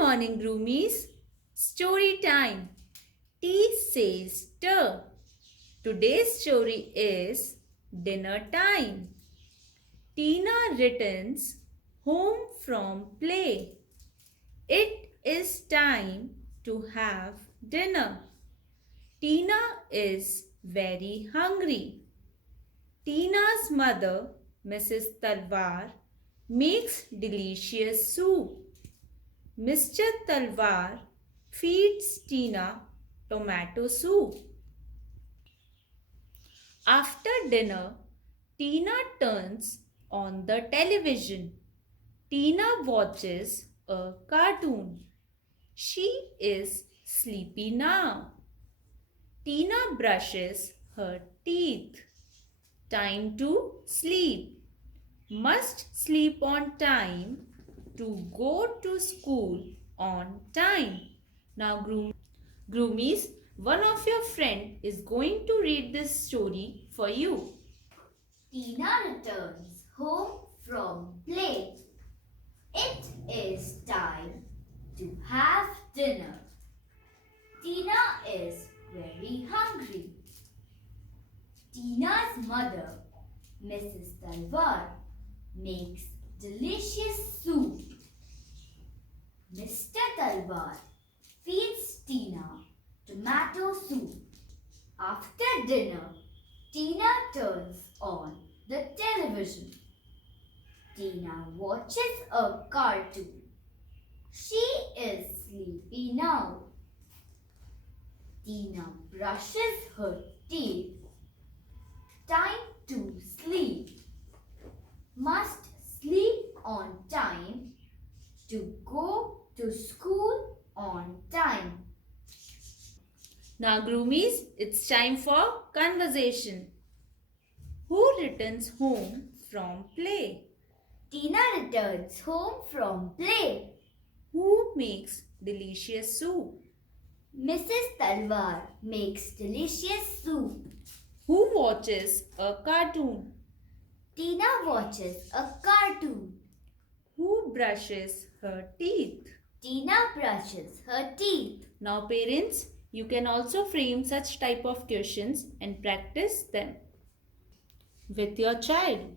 morning, Groomies. Story time. T says T. Today's story is dinner time. Tina returns home from play. It is time to have dinner. Tina is very hungry. Tina's mother, Mrs. Talwar, makes delicious soup. Mr. Talwar feeds Tina tomato soup. After dinner, Tina turns on the television. Tina watches a cartoon. She is sleepy now. Tina brushes her teeth. Time to sleep. Must sleep on time to go to school on time. Now, Groomies, one of your friend is going to read this story for you. Tina returns home from play. It is time to have dinner. Tina is very hungry. Tina's mother, Mrs. Talwar, makes delicious soup. Mr. Talwar feeds Tina tomato soup. After dinner, Tina turns on the television. Tina watches a cartoon. She is sleepy now. Tina brushes her teeth. Time to sleep. Must sleep on time to go to school on time. Now, Groomies, it's time for conversation. Who returns home from play? Tina returns home from play. Who makes delicious soup? Mrs. Talwar makes delicious soup. Who watches a cartoon? Tina watches a cartoon. Who brushes her teeth? Tina brushes her teeth. Now, parents, you can also frame such type of questions and practice them with your child.